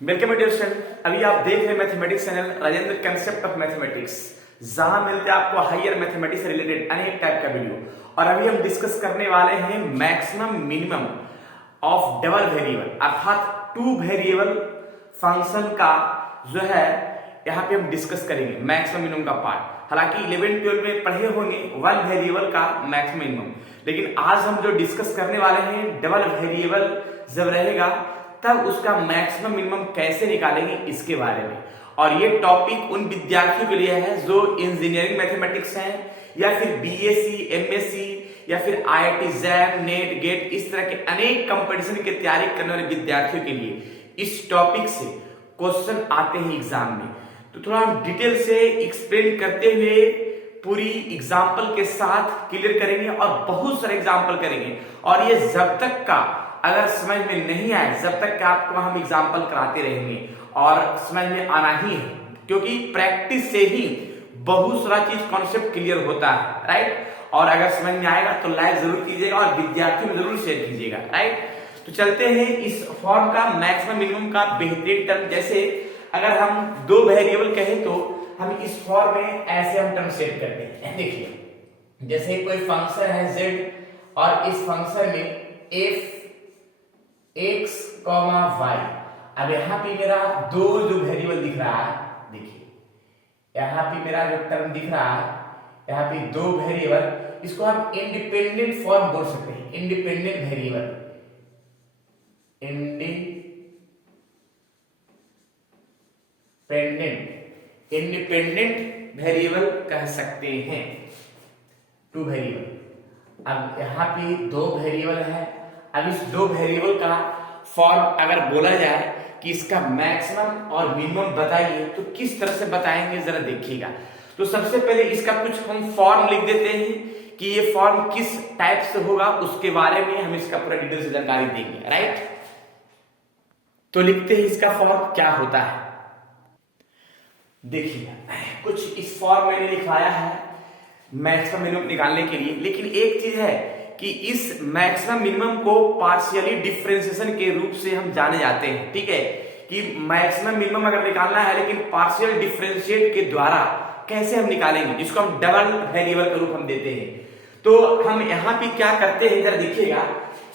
Welcome dear student. अभी आप देख रहे हैं mathematics channel Rajendra concept of mathematics, जहां मिलते हैं आपको हायर मैथमेटिक्स से रिलेटेड अनेक टाइप का वीडियो। और अभी हम डिस्कस करने वाले हैं maximum minimum of double variable अर्थात टू वेरिएबल फंक्शन का जो है यहाँ पे हम डिस्कस करेंगे मैक्सिमम मिनिमम का पार्ट। हालांकि 11 12 में पढ़े होंगे वन वेरिएबल का मैक्सिमम मिनिमम, लेकिन आज हम जो डिस्कस करने वाले हैं डबल वेरिएबल जब रहेगा तब उसका मैक्सिमम मिनिमम कैसे निकालेंगे इसके बारे में। और ये टॉपिक उन विद्यार्थियों के लिए है जो इंजीनियरिंग मैथमेटिक्स हैं या फिर बीएससी एमएससी या फिर आईआईटी जैम नेट गेट इस तरह के अनेक कंपटीशन की तैयारी करने वाले विद्यार्थियों के लिए इस टॉपिक से क्वेश्चन आते हैं एग्जाम में। तो थोड़ा हम डिटेल से एक्सप्लेन करते हुए पूरी एग्जाम्पल के साथ क्लियर करेंगे और बहुत सारे एग्जाम्पल करेंगे। और ये जब तक का अगर समझ में नहीं आए जब तक आपको हम एग्जाम्पल कराते रहेंगे और समझ में आना ही है, क्योंकि प्रैक्टिस से ही बहुत सारा चीज कॉन्सेप्ट क्लियर होता है, राइट। और अगर समझ में आएगा तो लाइक जरूर कीजिएगा और विद्यार्थियों में जरूर शेयर कीजिएगा, राइट। तो चलते हैं इस फॉर्म का मैक्सिमम मिनिमम का बेहतरीन टर्म। जैसे अगर हम दो वेरिएबल कहें तो हम इस फॉर्म में ऐसे हम टर्म सेट करते हैं। देखिए जैसे कोई फंक्शन है z और इस फंक्शन में f x, y। अब यहाँ पे मेरा दो जो वेरिएबल दिख रहा है, देखिए यहाँ पे मेरा जो टर्म दिख रहा है, यहाँ पे दो वेरिएबल, इसको हम इंडिपेंडेंट फॉर्म बोल सकते हैं। इंडिपेंडेंट वेरिएबल, इंडिपेंडेंट वेरिएबल कह सकते हैं, टू वेरिएबल। अब यहाँ पे दो वेरिएबल है। अब इस दो वेरिएबल का फॉर्म अगर बोला जाए कि इसका मैक्सिमम और मिनिमम बताइए तो किस तरह से बताएंगे जरा देखिएगा। तो सबसे पहले इसका कुछ हम फॉर्म लिख देते हैं कि ये फॉर्म किस टाइप से होगा, उसके बारे में हम इसका पूरा डिटेल से जानकारी देंगे, राइट। तो लिखते हैं इसका फॉर्म क्या होता है। देखिए कुछ इस फॉर्म मैंने लिखवाया है मैक्सिमम मिनिमम निकालने के लिए, लेकिन एक चीज है कि इस मैक्सिमम मिनिमम को पार्शियली डिफरेंशिएशन के रूप से हम जाने जाते हैं, ठीक है। कि मैक्सिमम मिनिमम अगर निकालना है लेकिन पार्शियल डिफरेंशिएट के द्वारा कैसे हम निकालेंगे, जिसको हम डबल वेरिएबल का रूप हम देते हैं। तो हम यहाँ पे क्या करते हैं जरा देखिएगा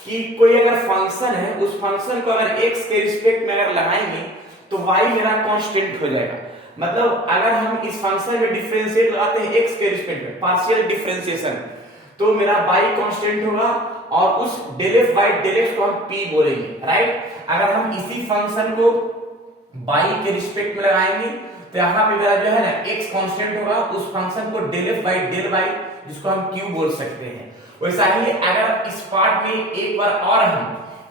कि कोई अगर फंक्शन है, उस फंक्शन को अगर x के रिस्पेक्ट में अगर लगाएंगे तो y मेरा कांस्टेंट हो जाएगा। मतलब अगर हम इस फंक्शन में डिफरेंशिएट लगाते हैं x के रिस्पेक्ट में पार्शियल डिफरेंशिएशन, तो मेरा y कांस्टेंट होगा और उस del f by del x को हम p बोलेंगे, राइट। अगर हम इसी फंक्शन को y के रिस्पेक्ट में लगाएंगे तो यहाँ पे मेरा जो है ना x कांस्टेंट होगा, उस फंक्शन को del f by del y जिसको हम q बोल सकते हैं। वैसा ही अगर इस पार्ट में एक बार और हम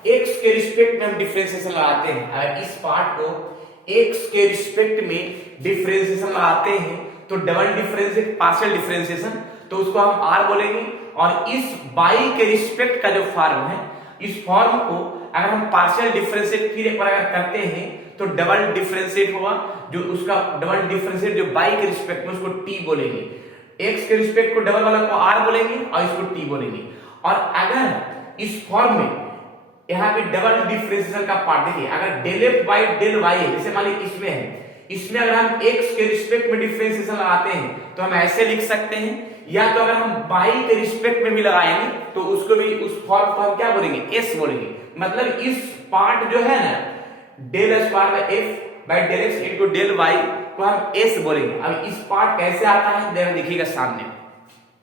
x के रिस्पेक्ट में हम डिफरेंशिएशन लगाते हैं, अगर इस पार्ट को x के रिस्पेक्ट में डिफरेंशिएशन लगाते हैं तो डबल डिफरेंशिएट पार्शियल डिफरेंशिएशन, तो उसको हम r बोलेंगे। और इस y के रिस्पेक्ट का जो फॉर्म है, इस फॉर्म को अगर हम पार्शियल डिफरेंशिएट फिर एक बार अगर करते हैं तो डबल डिफरेंशिएट होगा, जो उसका डबल डिफरेंशिएट जो y के रिस्पेक्ट में उसको t बोलेंगे, x के रिस्पेक्ट को डबल वाला को r बोलेंगे और इसको t बोलेंगे। और अगर इस फॉर्म में यहाँ पे डबल डिफरेंशिएशन का पार्ट देखिए, अगर del f by del y है, जैसे मान लीजिए इसमें है, इसमें अगर हम x के रिस्पेक्ट में डिफरेंशिएशन लगाते हैं तो हम ऐसे लिख सकते हैं, या तो अगर हम y के रिस्पेक्ट में भी लगाएंगे तो उसको भी उस फॉर्म को हम क्या बोलेंगे, s बोलेंगे। मतलब इस पार्ट जो है ना del square by f by del x into del y को हम s बोलेंगे। अब इस पार्ट कैसे आता है जरा देखिएगा सामने,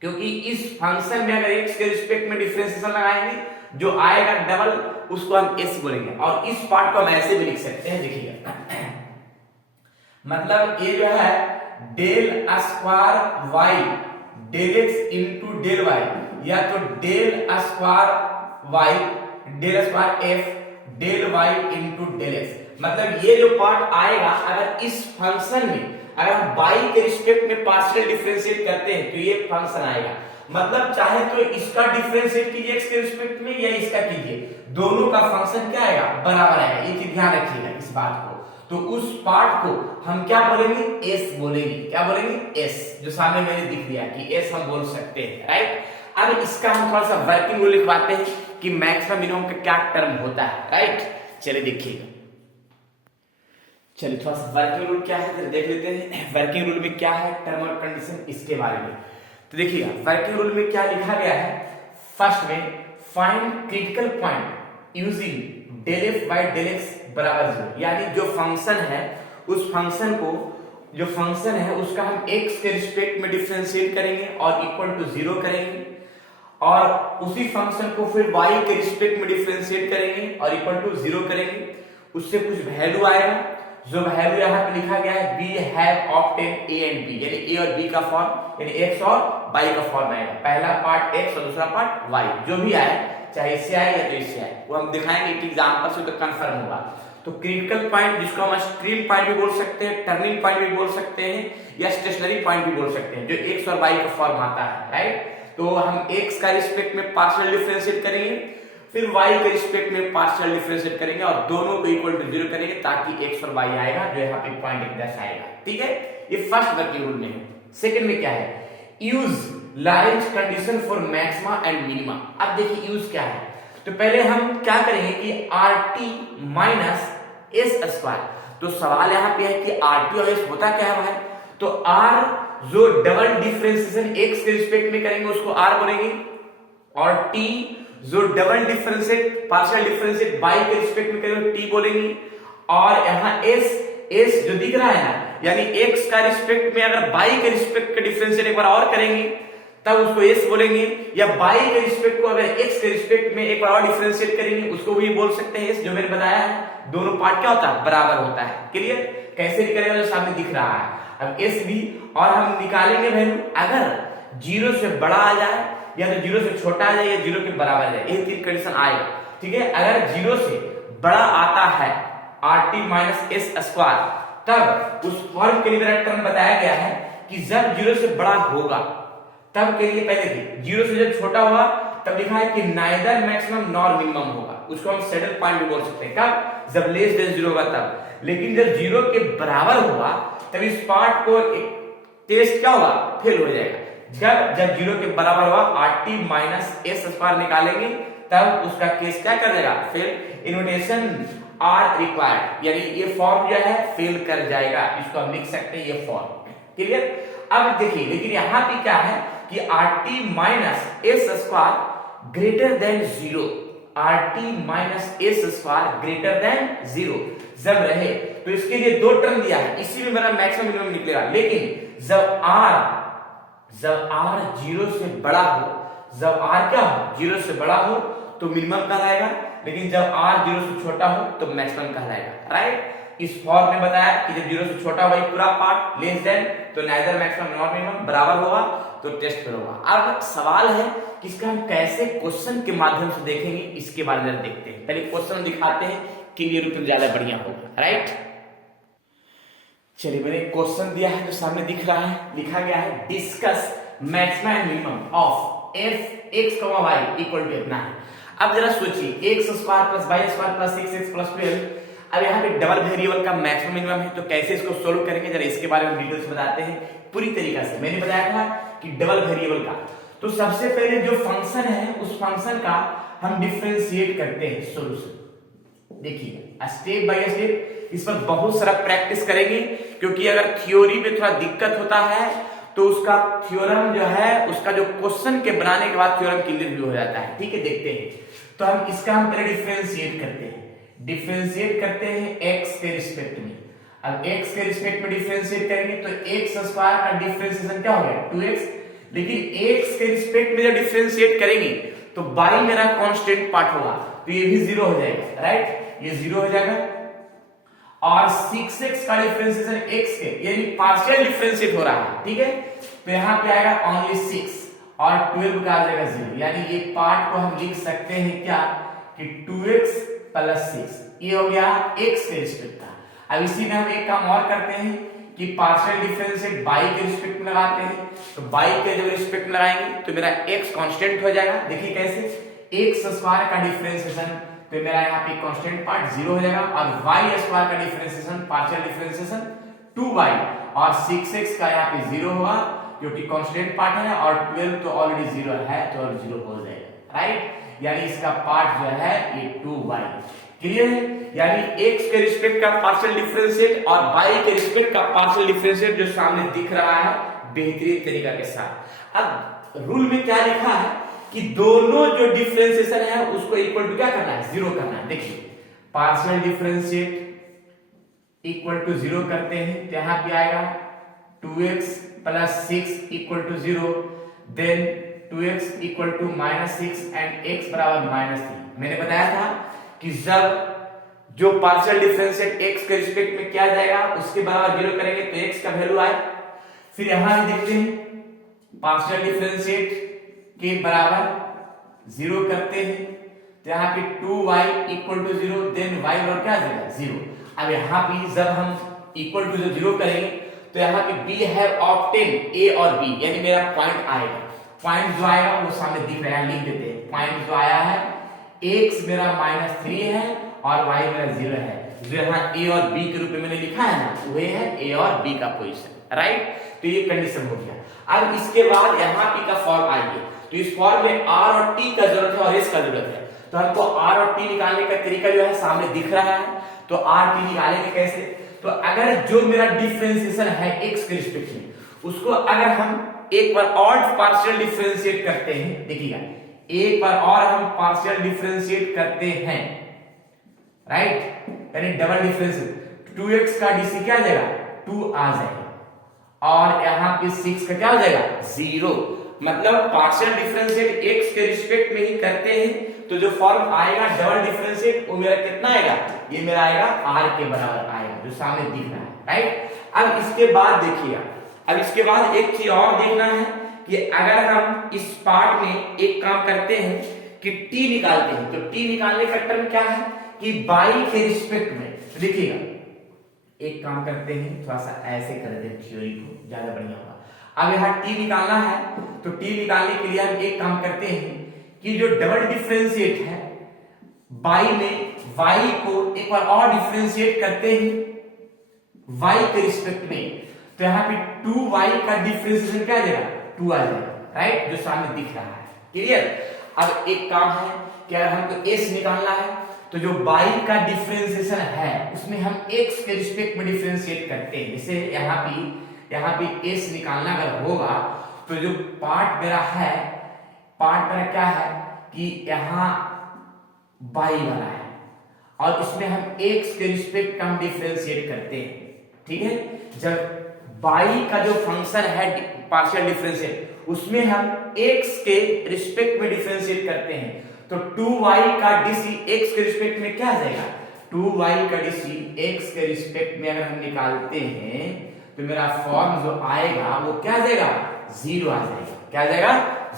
क्योंकि इस फंक्शन में अगर x के रिस्पेक्ट में डिफरेंशिएशन लगाएंगे जो आएगा डबल उसको हम s बोलेंगे। और इस पार्ट को हम ऐसे भी लिख सकते हैं, देखिएगा मतलब ये जो है del square y del x into del y, या तो del square y del square f del y into del x। मतलब ये जो पार्ट आएगा अगर इस फंक्शन में अगर हम y के रिस्पेक्ट में पार्शियल डिफरेंशिएट करते हैं तो ये फंक्शन आएगा। मतलब चाहे तो इसका डिफरेंशिएट कीजिए x के रिस्पेक्ट में या इसका कीजिए, दोनों का फंक्शन क्या आएगा, बराबर आएगा। ये चीज ध्यान रखिएगा इस बात को। तो उस पार्ट को हम क्या बोलेंगे, s बोलेंगे। क्या बोलेंगे, s, जो सामने मैंने दिख दिया कि s हम बोल सकते हैं, राइट। अब इसका हम थोड़ा सा वर्किंग रूल लिखवाते हैं। कि मैक्सिमम मिनिमम का क्या टर्म होता है, राइट। चलिए देखिएगा, चलिए थोड़ा सा वर्किंग रूल क्या है जरा देख लेते हैं। वर्किंग रूल में क्या है, टर्म और कंडीशन, इसके बारे में तो देखिएगा वर्किंग रूल में क्या लिखा गया है। फर्स्ट में find critical point using del f by del x बराबर 0, यानी जो फंक्शन है उस फंक्शन को जो फंक्शन है उसका हम x के रिस्पेक्ट में डिफरेंशिएट करेंगे और इक्वल टू 0 करेंगे, और उसी फंक्शन को फिर y के रिस्पेक्ट में डिफरेंशिएट करेंगे और इक्वल टू 0 करेंगे। उससे कुछ वैल्यू आएगा, जो वैल्यू यहाँ पे लिखा गया है we have obtained a and b, यानी a और b का फॉर्म यानी x और y का फॉर्म आएगा। पहला पार्ट x और दूसरा पार्ट y, जो भी आए चाहे इससे आए या तो इससे आए वो हम दिखाएंगे एक एग्जांपल से तो कंफर्म होगा। तो क्रिटिकल पॉइंट जिसको हम एक्सट्रीम पॉइंट भी बोल सकते हैं, टर्निंग पॉइंट भी बोल सकते हैं या स्टेशनरी पॉइंट भी बोल सकते हैं, जो x और y का फॉर्म आता है, राइट। तो हम x का रिस्पेक्ट में पार्शियल डिफरेंशिएट करेंगे, फिर y के रिस्पेक्ट में पार्शियल डिफरेंशिएट करेंगे और दोनों को इक्वल टू 0 करेंगे ताकि x और y आएगा, जो यहाँ पे पॉइंट एक दर्शाएगा, ठीक है। ये फर्स्ट वर्किंग रूल में है। सेकंड में क्या है, use लैरेंज condition for maxima and minima. अब देखिए यूज क्या है, तो पहले हम क्या करेंगे कि RT माइनस एस स्क्वायर, तो सवाल यहाँ पे है कि RT और S होता क्या है भाई, तो R जो डबल डिफरेंशिएशन x के रिस्पेक्ट में करेंगे उसको R बोलेंगे, और T जो double differentiate partial differentiate y के रिस्पेक्ट में करेंगे T बोलेंगे, और यहाँ S जो दिख रहा है ना, यानी x का रिस्पेक्ट में अगर y के रिस्पेक्ट के डिफरेंशिएट एक बार और करेंगे तब उसको s बोलेंगे, या y के रिस्पेक्ट को अगर x के रिस्पेक्ट में एक बार और डिफरेंशिएट करेंगे उसको भी बोल सकते हैं s, जो मैंने बताया है दोनों पार्ट क्या होता है बराबर होता है। क्लियर, कैसे निकलेगा जो सामने दिख रहा है। अब s भी और हम निकालेंगे वैल्यू, अगर 0 से बड़ा आ जाए या तो 0 से छोटा आ जाए या 0 के बराबर आ जाए, ये तीन कंडीशन आएगा, ठीक है। अगर 0 से बड़ा आता है RT माइनस एस स्क्वायर, तब उस फॉर्म के लिए मेरा टर्म बताया गया है कि जब 0 से बड़ा होगा तब के लिए पहले थी 0 से जब छोटा हुआ तब लिखा है कि नाइदर मैक्सिमम नॉर मिनिमम होगा, उसको हम सैडल पॉइंट भी बोल सकते हैं, कब जब लेस देन 0 होगा तब। लेकिन जब 0 के बराबर होगा तब इस पार्ट को एक टेस्ट क्या होगा, फेल हो जाएगा। जब 0 के बराबर हुआ RT माइनस एस स्क्वायर निकालेंगे तब उसका केस क्या कर देगा, फेल। इन्विटेशन आर रिक्वायर्ड, यानी ये फॉर्म जो है फेल कर जाएगा, इसको हम लिख सकते हैं ये फॉर्म। क्लियर। अब देखिए लेकिन यहां पे क्या है कि RT minus S square greater than 0, RT minus S square greater than 0 जब रहे तो इसके लिए दो टर्म दिया है, इसी में मेरा मैक्सिमम मिनिमम निकलेगा। लेकिन जब R 0 से बड़ा हो, जब R क्या हो 0 से बड़ा हो तो मिनिमम कहलाएगा, लेकिन जब R 0 से छोटा हो तो मैक्सिमम कहलाएगा, राइट। इस फॉर्म में बताया कि जब 0 से छोटा होगा पूरा पार्ट लेस देन तो नाइदर मैक्सिमम नॉट मिनिमम बराबर होगा तो टेस्ट फेल होगा। अब सवाल है कि इसका हम कैसे क्वेश्चन के माध्यम से देखेंगे, इसके बारे में देखते हैं। पहले क्वेश्चन दिखाते हैं कि ये रूप में ज्यादा बढ़िया होगा, राइट। चलिए मैंने क्वेश्चन दिया है जो सामने दिख रहा है, लिखा गया है discuss maximum and minimum of f x, y equal to इतना है। अब जरा सोचिए x square plus y square plus 6x plus 12, अब यहाँ पे डबल वेरिएबल का मैक्सिमम मिनिमम है, तो कैसे इसको सोल्व करेंगे जरा इसके बारे में डिटेल्स बताते हैं पूरी तरीका से। मैंने बताया था कि डबल वेरिएबल का, तो सबसे पहले जो फंक्शन है उस फंक्शन का हम डिफरेंशिएट करते हैं सॉल्यूशन। देखिए स्टेप बाय स्टेप इस पर बहुत सारा प्रैक्टिस करेंगे, क्योंकि अगर थ्योरी में थोड़ा दिक्कत होता है तो उसका थ्योरम जो है उसका जो क्वेश्चन के बनाने के बाद थ्योरम क्लियर भी हो जाता है, ठीक है। देखते हैं तो हम इसका हम पहले डिफरेंशिएट करते हैं x के रिस्पेक्ट में। अब x के रिस्पेक्ट में डिफरेंशिएट करेंगे तो x स्क्वायर का डिफरेंशिएशन क्या हो गया 2x, लेकिन x के रिस्पेक्ट में जब डिफरेंशिएट करेंगे तो y मेरा कांस्टेंट पार्ट होगा तो ये भी 0 हो जाएगा, राइट, ये 0 हो जाएगा। और 6x का डिफरेंशिएशन x के यानी पार्शियल डिफरेंशिएट हो रहा है, ठीक है, तो यहां पे आएगा ओनली 6 और 12 का आ जाएगा 0, यानी ये पार्ट को हम लिख सकते हैं क्या कि 2x प्लस 6, ये हो गया x के रिस्पेक्ट का। अब इसी में हम एक काम और करते हैं कि पार्शियल डिफरेंशिएट y के रिस्पेक्ट में लगाते हैं, तो y के जब रिस्पेक्ट में लगाएंगे तो मेरा x कांस्टेंट हो जाएगा। देखिए कैसे, x स्क्वायर का डिफरेंशिएशन तो मेरा यहाँ पे कांस्टेंट पार्ट 0 हो जाएगा, और y स्क्वायर का डिफरेंशिएशन पार्शियल डिफरेंशिएशन 2y, और 6x का यहाँ पे 0 होगा क्योंकि कांस्टेंट पार्ट है, और 12 तो ऑलरेडी 0 है तो 0 हो जाएगा, राइट। यानी इसका पार्ट जो है ये 2y। क्लियर है? यानी x के रिस्पेक्ट का पार्शियल डिफरेंशिएट और y के रिस्पेक्ट का पार्शियल डिफरेंशिएट जो सामने दिख रहा है बेहतरीन तरीका के साथ। अब रूल में क्या लिखा है कि दोनों जो डिफरेंशिएशन है उसको इक्वल टू क्या करना है, जीरो करना है। देखिए partial differentiate equal to zero करते हैं तो यहां पे आएगा 2x plus 6 equal to zero, then 2x equal to -6 and x बराबर -3। मैंने बताया था कि जब जो पार्शियल डिफरेंशिएट x के रिस्पेक्ट में किया जाएगा उसके बराबर जीरो करेंगे तो x का वैल्यू आए। फिर यहां भी देखते हैं पार्शियल डिफरेंशिएट के बराबर जीरो करते हैं तो यहाँ पे 2y equal to zero, then y बराबर क्या आ जाएगा, जीरो। अब यहाँ पे जब हम इक्वल टू जीरो करेंगे तो यहाँ पे b हैव ऑब्टेन a और b, यानी मेरा पॉइंट आएगा। पॉइंट जो आएगा वो सामने दिख रहा है, लिख देते हैं। पॉइंट जो आया है x मेरा -3 है और y मेरा 0 है। जो यहाँ a और b के रूप में मैंने लिखा है ना वही है a और b का पोजीशन, राइट। तो ये कंडीशन हो गया। अब इसके बाद यहाँ p का फॉर्म आएगी तो इस फॉर्म में r और t का जरूरत है और s का जरूरत है। तो हमको r और t निकालने का तरीका जो है सामने दिख रहा है। तो r t निकालेंगे कैसे, तो अगर जो मेरा डिफरेंशिएशन है x के रिस्पेक्ट में उसको अगर हम एक बार और पार्शियल डिफरेंशिएट करते हैं, देखिएगा एक बार और हम पार्शियल डिफरेंशिएट करते हैं, राइट, यानी डबल डिफरेंशिएट 2x का dc क्या आ जाएगा, 2 आ जाएगा और यहाँ पे 6 का क्या हो जाएगा, 0। मतलब पार्शियल डिफरेंशिएट x के रिस्पेक्ट में ही करते हैं तो जो फॉर्म आएगा डबल डिफरेंशिएट वो मेरा कितना आएगा, ये मेरा आएगा r के बराबर आएगा जो सामने दिख रहा है, राइट। अब इसके बाद देखिएगा, अब इसके बाद एक चीज और देखना है कि अगर हम इस पार्ट में एक काम करते हैं कि t निकालते हैं तो t निकालने का टर्म क्या है कि y के रिस्पेक्ट में। देखिएगा एक काम करते हैं, थोड़ा सा ऐसे कर दें थ्योरी को, ज्यादा बढ़िया होगा। अब यहाँ t निकालना है तो t निकालने के लिए हम एक काम करते हैं कि जो डबल डिफरेंशिएट है y में y को एक बार और डिफरेंशिएट करते हैं y के रिस्पेक्ट में, तो यहाँ पे 2y का डिफरेंशिएशन क्या आ जाएगा, 2 आ जाएगा, राइट, जो सामने दिख रहा है। क्लियर। अब एक काम है कि अगर हमको s निकालना है तो जो y का डिफरेंशिएशन है उसमें हम x के रिस्पेक्ट में डिफरेंशिएट करते हैं। जैसे यहाँ पे s निकालना अगर होगा तो जो पार्ट मेरा है, पार्ट मेरा क्या है कि यहाँ y वाला है और इसमें हम x के रिस्पेक्ट का हम डिफरेंशिएट करते हैं, ठीक है। जब y का जो फंक्शन है पार्शियल डिफरेंशिएट उसमें हम x के रिस्पेक्ट में डिफरेंशिएट करते हैं तो 2y का dc x के रिस्पेक्ट में क्या आ जाएगा, 2y का dc x के रिस्पेक्ट में अगर हम निकालते हैं तो मेरा फॉर्म जो आएगा वो क्या आ जाएगा, 0 आ जाएगा। क्या आ जाएगा,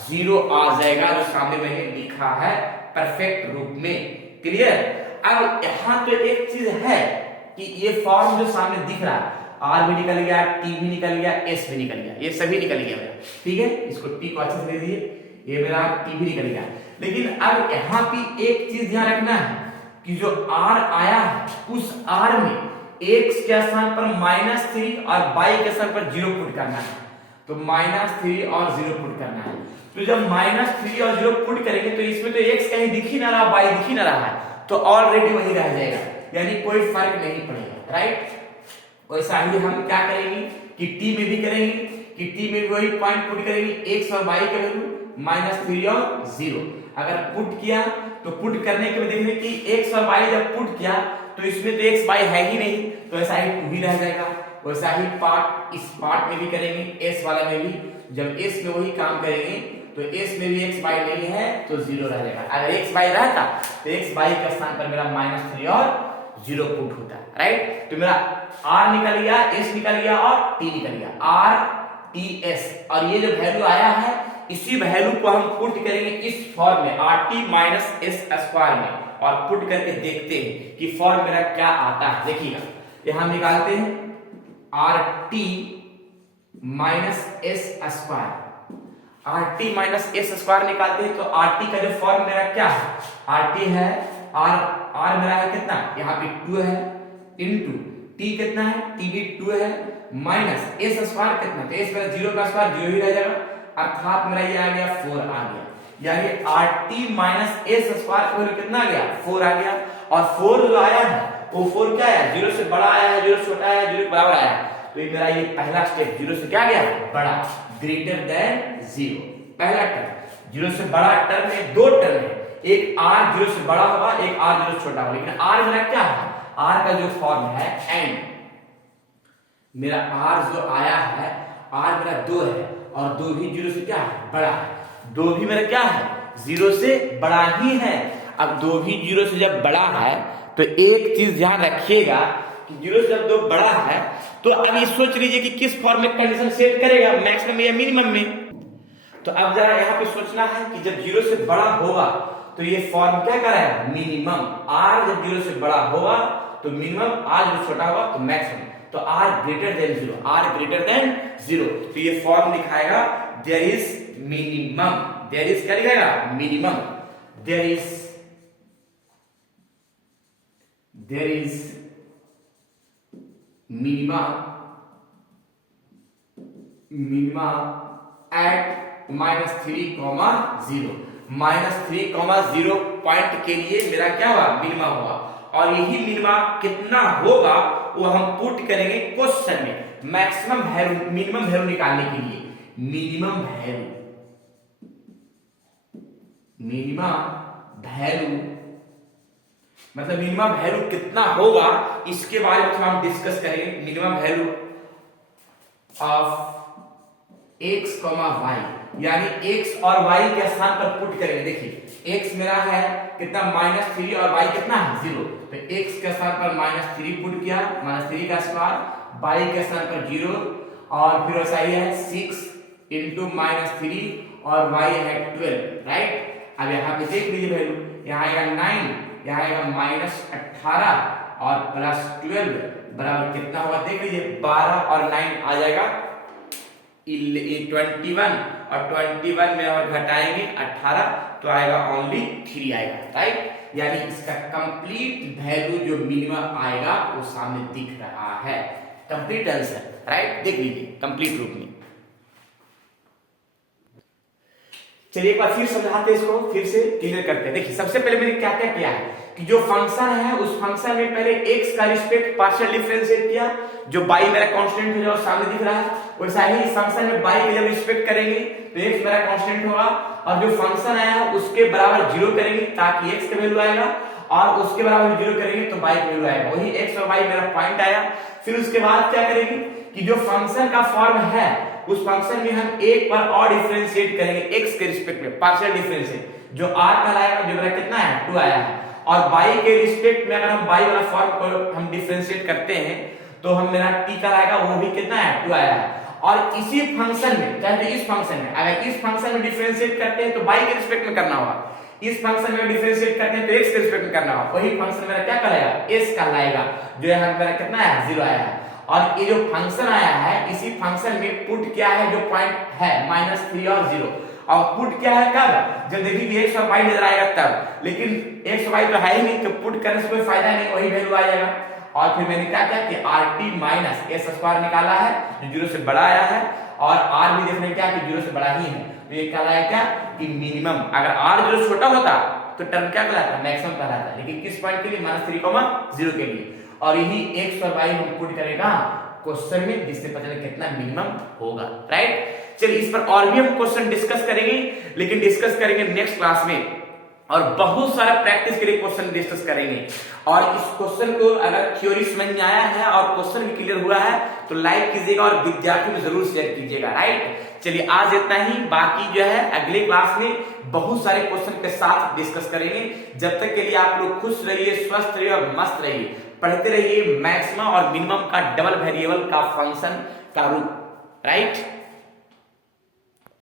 0 आ जाएगा, जो सामने मैंने लिखा है परफेक्ट रूप में। क्लियर। अब यहाँ तो एक चीज है कि ये फॉर्म जो सामने दिख रहा है r भी निकल गया, t भी निकल गया, s भी निकल गया, ये सभी निकल गया मेरा, ठीक है। इसको t को अच्छे से दे दीजिए, ये मेरा t भी निकल गया। लेकिन अब यहाँ पे एक चीज ध्यान रखना है कि जो r आया है उस r में x के स्थान पर -3 और y के स्थान पर 0 पुट करना है। तो -3 और 0 पुट करना है। तो जब -3 और 0 पुट करेंगे तो इसमें तो x कहीं दिख ही ना रहा, y दिख ही ना रहा है, तो ऑलरेडी वही रह जाएगा, यानी कोई फर्क नहीं पड़ेगा, राइट। वैसा ही हम क्या करेंगे कि t में भी करेंगे कि t में भी वही पॉइंट पुट करेंगे, x और y का वैल्यू -3 और 0। अगर पुट किया तो पुट करने के बाद देखेंगे कि x और y जब पुट किया तो इसमें तो x y है ही नहीं, तो ऐसा ही 2 ही रह जाएगा। वैसा ही पार्ट इस पार्ट में भी करेंगे, s वाला में भी जब s में वही काम करेंगे तो s में भी x y नहीं है तो 0 रह जाएगा। अगर x y रहता तो x y के स्थान पर मेरा -3 और 0 पुट होता है, राइट। तो मेरा r निकल गया, s निकल गया और t निकल गया, r t s। और ये जो वैल्यू आया है इसी वैल्यू को हम पुट करेंगे इस फॉर्म में rt - s स्क्वायर में और पुट करके देखते हैं कि फॉर्म मेरा क्या आता है। देखिएगा यहां हम निकालते हैं rt - s square, rt - s square निकालते हैं तो rt का जो फॉर्म मेरा क्या है, rt है r मेरा है कितना, यहाँ पे 2 है, इनटू t कितना है, t भी 2 है, माइनस s स्क्वायर कितना, तो s मेरा 0 का स्क्वायर 0 ही रह जाएगा, अर्थात मेरा ये आ गया 4 आ गया। यानी rt - s स्क्वायर का वैल्यू कितना आ गया, 4 आ गया। और 4 जो आया है वो 4 क्या है, 0 से बड़ा आया है, 0 से छोटा आया है, 0 के बराबर आया है। तो ये मेरा ये पहला स्टेप 0 से क्या गया, बड़ा, ग्रेटर देन 0। पहला टर्म 0 से बड़ा टर्म में दो टर्म है, एक r 0 से बड़ा होगा, एक r 0 से छोटा होगा। लेकिन r मेरा क्या है, r का जो फॉर्म है एंड, मेरा r जो आया है, r मेरा 2 है और 2 भी 0 से क्या है, बड़ा है। 2 भी मेरा क्या है, 0 से बड़ा ही है। अब 2 भी 0 से जब बड़ा है तो एक चीज ध्यान रखिएगा कि 0 से जब 2 बड़ा है तो अब ये सोच लीजिए कि किस फॉर्म में कंडीशन सेट करेगा, मैक्सिमम या मिनिमम में। तो अब जरा यहाँ पे सोचना है कि जब 0 से बड़ा होगा तो ये फॉर्म क्या कर रहा है, मिनिमम। r जब 0 से बड़ा होगा तो मिनिमम, r जब छोटा होगा तो मैक्सिमम। तो r greater than 0, r greater than 0, तो ये फॉर्म लिखाएगा there is minimum. There is क्या लिखाएगा, minimum. There is minimum at -3, 0। -3, 0 point के लिए मेरा क्या हुआ, मिनिमम हुआ। और यही मिनिमम कितना होगा वो हम पुट करेंगे क्वेश्चन में, मैक्सिमम वैल्यू, मिनिमम वैल्यू निकालने के लिए। मिनिमम वैल्यू मतलब मिनिमम वैल्यू कितना होगा इसके बारे में हम डिस्कस करेंगे। Minimum value of x, y, यानी x और y के स्थान पर पुट करेंगे। देखिए x मेरा है कितना, -3 और y कितना है, 0। तो x के स्थान पर -3 पुट किया, -3 का स्क्वायर, y के स्थान पर 0 और फिर वैसा ही है 6 इंटू -3 और y है 12, राइट। अब यहाँ पे देख लीजिए वैल्यू, यहाँ आएगा 9, यहाँ आएगा -18 और +12 बराबर कितना होगा, देख लीजिए 12 और 9 आ जाएगा 21 और 21 में और घटाएंगे 18 तो आएगा ओनली 3 आएगा, राइट। यानी इसका कंप्लीट वैल्यू जो मिनिमम आएगा वो सामने दिख रहा है, कंप्लीट आंसर, राइट। देख लीजिए कंप्लीट रूप में। चलिए एक बार फिर समझाते हैं, इसको फिर से क्लियर करते हैं। देखिए सबसे पहले मैंने क्या क्या किया है कि जो फंक्शन है उस फंक्शन में पहले x का रिस्पेक्ट पार्शियल डिफरेंशिएट किया, जो y मेरा कांस्टेंट हो जाए सामने दिख रहा है, वैसा ही इस फंक्शन में y का जब रिस्पेक्ट करेंगे तो x मेरा कांस्टेंट होगा और जो फंक्शन आया है उसके बराबर 0 करेंगे ताकि x का वैल्यू आएगा और उसके बराबर 0 करेंगे तो y का वैल्यू आएगा। वही x और y मेरा पॉइंट आया। फिर उसके बाद क्या करेंगे कि जो फंक्शन का फॉर्म है उस फंक्शन में हम एक बार और डिफरेंशिएट करेंगे x के रिस्पेक्ट में, पार्शियल डिफरेंशिएट, जो r का आएगा, जो मेरा कितना है 2 आया है। और y के रिस्पेक्ट में अगर हम y वाला फॉर्म को हम डिफरेंशिएट करते हैं तो हम मेरा t का आएगा, वो भी कितना है 2 आया है। और इसी फंक्शन में, चाहे इस फंक्शन में, अगर इस फंक्शन में डिफरेंशिएट करते हैं तो y के रिस्पेक्ट में करना होगा, इस फंक्शन में डिफरेंशिएट करते हैं तो x के रिस्पेक्ट में करना होगा। वही फंक्शन मेरा क्या कहलाएगा, s कहलाएगा, जो यहाँ मेरा कितना है 0 आया है। और ये जो फंक्शन आया है इसी फंक्शन में पुट क्या है, जो पॉइंट है -3 और 0, और पुट क्या है कब, जब देखिए कि x और y नजर आएगा तब, लेकिन x y तो है ही नहीं तो पुट करने से कोई फायदा नहीं, वही वैल्यू आ जाएगा। और फिर मैंने क्या किया कि rt माइनस s स्क्वायर निकाला है जो 0 से बड़ा आया है, और r भी देखने क्या कि 0 से बड़ा ही है, तो ये कहलाया क्या कि मिनिमम। अगर r 0 छोटा होता तो टर्म क्या कहलाता, मैक्सिमम कहलाता, लेकिन किस पॉइंट के लिए, -3, 0 के लिए। और यही x और y हम पुट करेगा क्वेश्चन में, जिससे पता चले कितना मिनिमम होगा, राइट। चलिए इस पर और भी हम क्वेश्चन डिस्कस करेंगे, लेकिन डिस्कस करेंगे नेक्स्ट क्लास में, और बहुत सारा प्रैक्टिस के लिए क्वेश्चन डिस्कस करेंगे। और इस क्वेश्चन को अगर थ्योरी समझ में आया है और क्वेश्चन भी क्लियर हुआ है तो लाइक कीजिएगा और विद्यार्थियों में जरूर शेयर कीजिएगा, राइट। चलिए आज इतना ही, बाकी जो है अगले क्लास में बहुत सारे क्वेश्चन के साथ डिस्कस करेंगे। जब तक के लिए आप लोग खुश रहिए, स्वस्थ रहिए और मस्त रहिए, पढ़ते रहिए मैक्सिमम और मिनिमम का डबल वेरिएबल का फंक्शन का रूप, राइट।